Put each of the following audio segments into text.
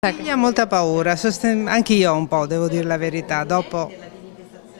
Mi ha molta paura, anche io ho un po', devo dire la verità, dopo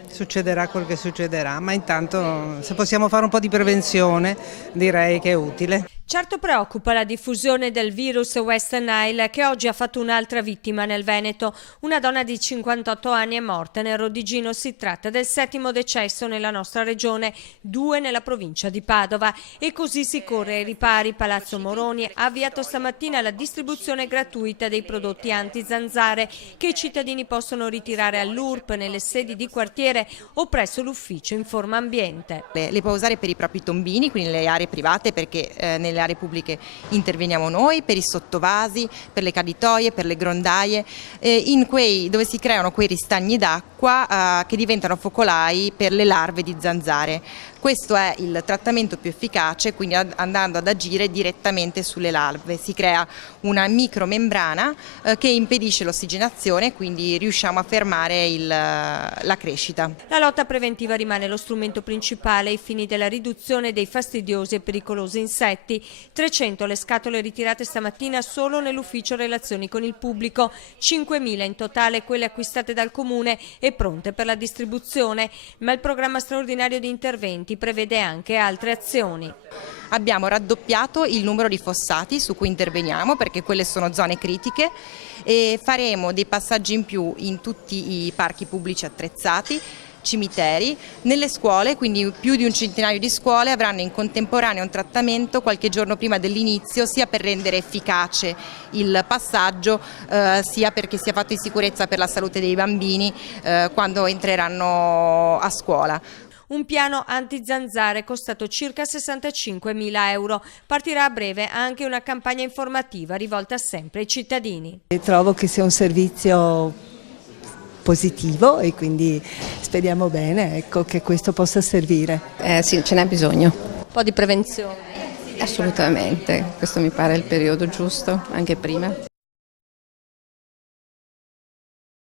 succederà quel che succederà, ma intanto se possiamo fare un po' di prevenzione direi che è utile. Certo preoccupa la diffusione del virus West Nile che oggi ha fatto un'altra vittima nel Veneto. Una donna di 58 anni è morta nel Rodigino. Si tratta del 7° decesso nella nostra regione, 2 nella provincia di Padova. E così si corre ai ripari. Palazzo Moroni ha avviato stamattina la distribuzione gratuita dei prodotti anti-zanzare che i cittadini possono ritirare all'URP, nelle sedi di quartiere o presso l'ufficio Informa Ambiente. Le può usare per i propri tombini, quindi nelle aree private, perché nelle aree pubbliche interveniamo noi, per i sottovasi, per le caditoie, per le grondaie, in quei dove si creano quei ristagni d'acqua che diventano focolai per le larve di zanzare. Questo è il trattamento più efficace, quindi andando ad agire direttamente sulle larve. Si crea una micromembrana che impedisce l'ossigenazione, quindi riusciamo a fermare la crescita. La lotta preventiva rimane lo strumento principale ai fini della riduzione dei fastidiosi e pericolosi insetti. 300 le scatole ritirate stamattina solo nell'ufficio relazioni con il pubblico, 5.000 in totale quelle acquistate dal comune e pronte per la distribuzione, ma il programma straordinario di interventi prevede anche altre azioni. Abbiamo raddoppiato il numero di fossati su cui interveniamo, perché quelle sono zone critiche, e faremo dei passaggi in più in tutti i parchi pubblici attrezzati, cimiteri, nelle scuole, quindi più di un centinaio di scuole avranno in contemporanea un trattamento qualche giorno prima dell'inizio, sia per rendere efficace il passaggio, sia perché sia fatto in sicurezza per la salute dei bambini quando entreranno a scuola. Un piano anti-zanzare costato circa 65.000 euro. Partirà a breve anche una campagna informativa rivolta sempre ai cittadini. Trovo che sia un servizio positivo e quindi speriamo bene, ecco, che questo possa servire. Sì, ce n'è bisogno. Un po' di prevenzione. Assolutamente, questo mi pare il periodo giusto, anche prima.